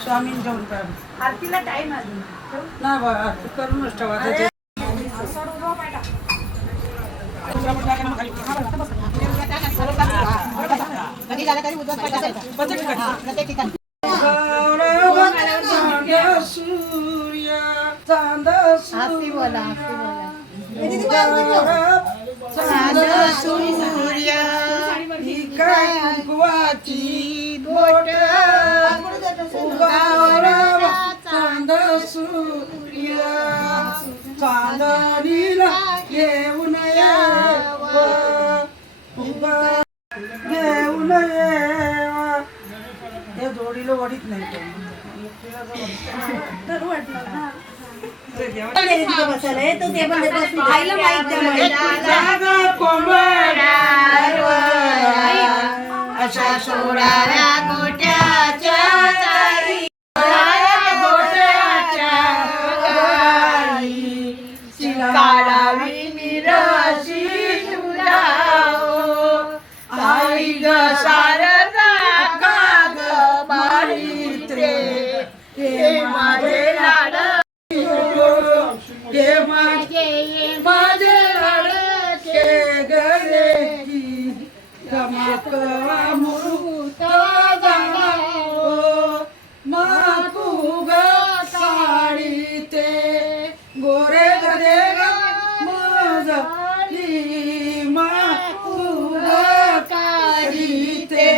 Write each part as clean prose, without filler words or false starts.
स्वामी जाऊन आरतीला टाइम अजून ना करूनच ठेवा सूर्या चांद सूर्या ही काय कुंकवाची बोट उगावरावा चांद सूर्या चांदणीला येऊन येवा घेऊन येवा हे जोडीला वडीत नाही तर वाटलं ना अशा सोडाव्या गोट्याच्या काढावी निराशी तुला आई ग शारदा काग मारित्रे हे माझे लाड हे माझे लाडके गले की गमकवा मुरुत जाओ माकू ग साडी ते गोरे गरे ग मजली माकू ग काढी ते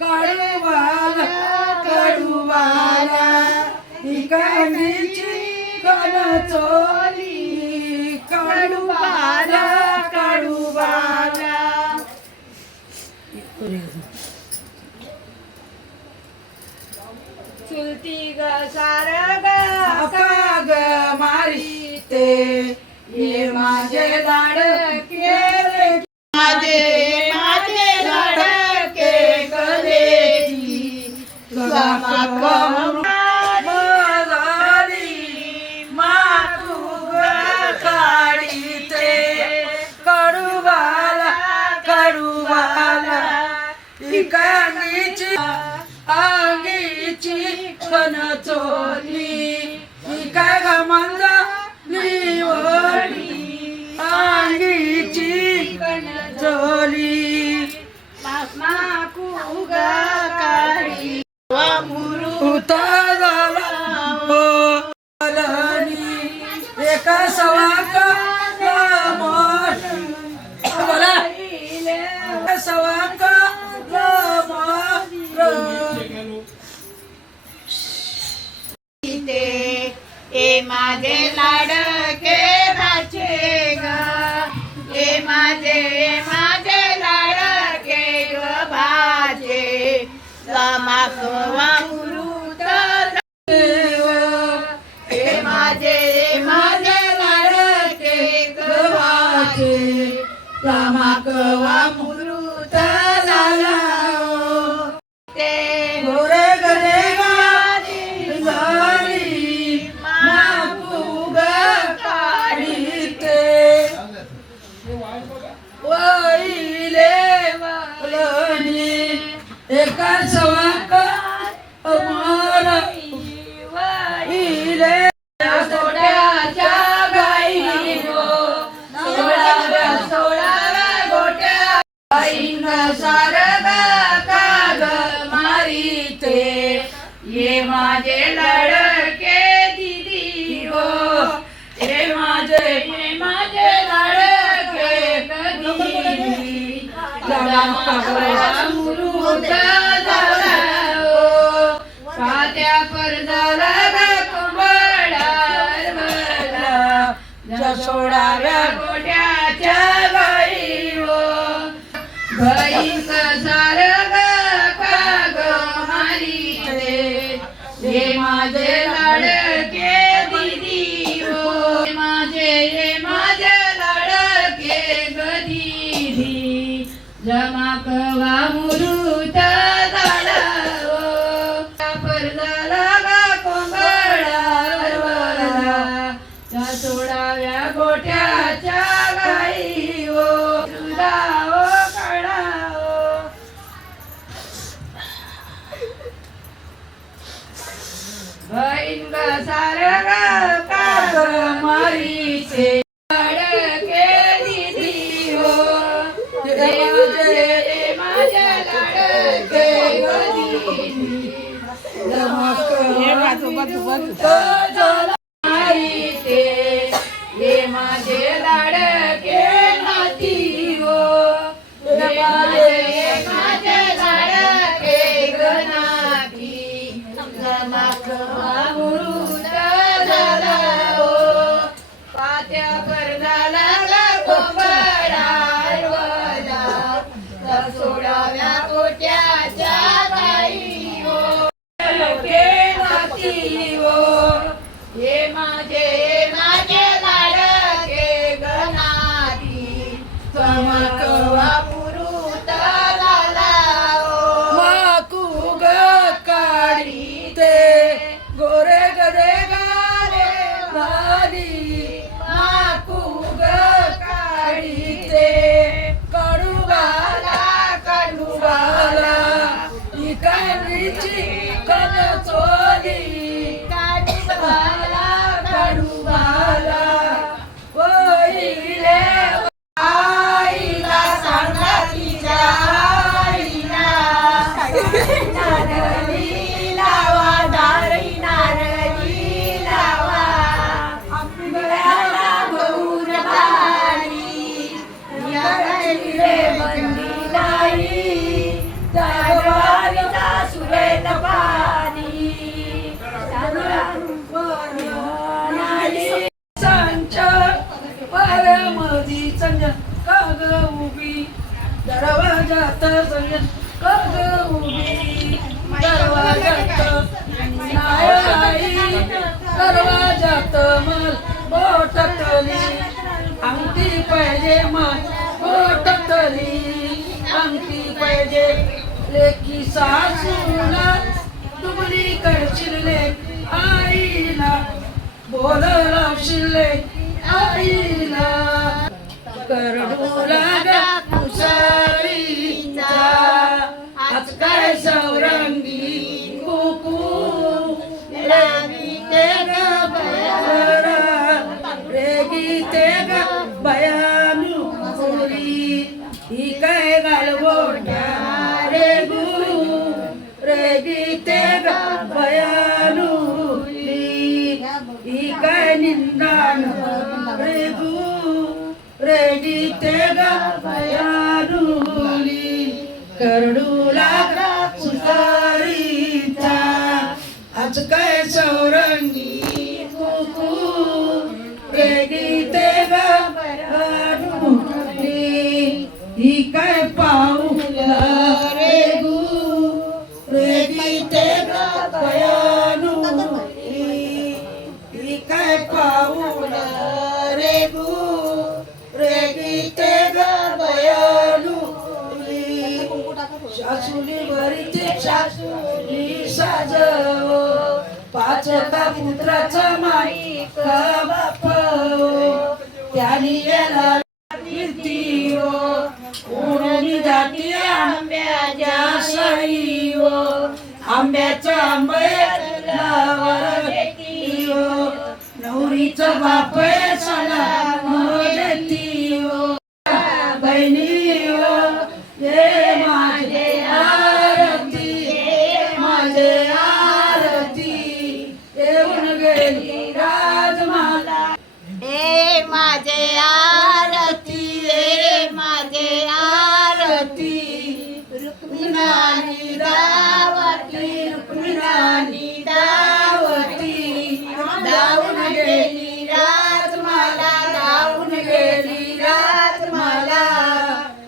कडवाला इकाणीची कणचोली कडवाला चुलती ग सारग काग मारिते ये माझे लाडके माझे लाडके कलेची आंगीची कणचोली काय गमंजा निवडी आंगीची कणचोली माकू ग काढी उता झाला हो एका सवाका बोला सवाका ए माझे लाडके राचे ग ए माझे लाडके ग भाचे माकवा मुरुत ए माझे लाडके ग भाचे माकवा मुरुत लाला ते गोरे गरे एका सवाका अमर इले सोड्याच्या गाई सोडाव्या गोट्या गाईन सारग काग मारिते ये माझे लाडके दीदी हो हे माझे लाडके कधी मुरुत पात्या परदाला सोडाव्या गोट्याच्या गाई हो गाई सारग काग मारिते हे माझे लाडके दीदी हो माझे लाडके गदीदी जमाकवा मुरुत झाला परदाला कोंबडा सोडाव्या गोट्याच्या गाई आई ते ये माझे लाडके नाती हो माझे लाडके गणाती जमाक अमृत झाला हो पात्या करदाला कोंबडा सोडाव्या कोट्याच्या गाई हो नाती हो हे माझे लाडके गणाती चमकवा पुरुत झाला हो माकूग काढी ते गोरे गदे गाले भारी माकूग काढी ते काढू बाला इकालीची कन चोली काढू बाला ओईले आईला सांगा तिच्या आईला नारळी लावा दारी नारळी लावा गळ्याला गौर बाई या गळीले बंदी नाही जागवारीचा सुरेल पाणी संच परमधी संज काग उभी दरवाजात संज काग उभी दरवाजात आई दरवाजात मल बोटतली अंगठी पाहिजे मल बोटतली अंगठी पाहिजे लेकी सासूला दुबली करशील लेक आईला बोल लावशील आईला करडूला कुसारीचा आज काय सौरंगी कुकू रेगीते ग बयारा रेगीते ग बयानू बोली ही काय गालबोट्या रेगू रेगीते ग बयानुली ही काय निंदान रेगू रेगीते ग बयानुली करडूला सुतारीचा आज काय सौरंगी कुकू रेगीते ग बयानुली ही काय पाऊला रेगू रेगीते ग बयानुली ही काय पाऊला रेगू रेगीते ग बयानुली सासूली भरीची सासूली साजव पाच का पुत्राचा माईक बाप त्यानी याला उडून जाती आंब्याच्या साई आंब्याचा आंब्यावर नवरीचं बाप सला देती बहिणी ये माझे आरती माझे आरती येऊन गेली राजमाला ए माझे आरती ए माझे आरती रुक्मिणी दावती रुक्मिणी दावती धावून गेली राजमाला धावून गेली राजमाला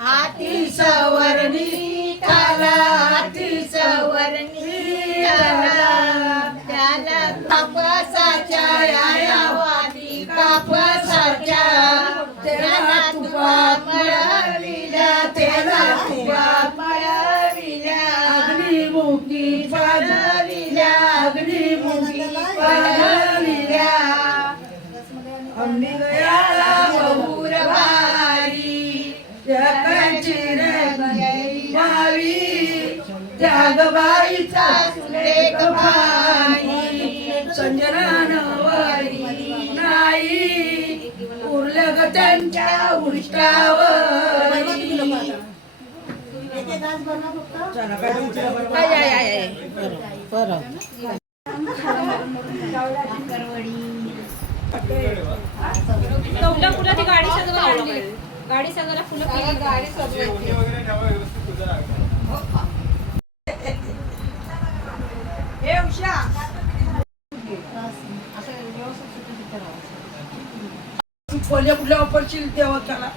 हाती सवर्णी काला हाती सवर्णी काला त्याला कापसाच्या यावादी कापसाच्या त्याला तुपा मळविल्या त्याला तुपा मळविल्या अग्निमुखी पाजविल्या अग्निमुखी पाजविल्या अंडी गयाला बहुर भारी जगाची रे भावी जागबाईचा सुलेख भाई संजना नवारी नाही उरलं ग त्यांच्या उष्टावर आहे. चौदा फुलं ती गाडी सजवायला आणली. गाडी सजवायला फुलं पाहिजे. गाडी सजवायची. हे उषा खोल्या कुठल्या वापरशील तेव्हा त्याला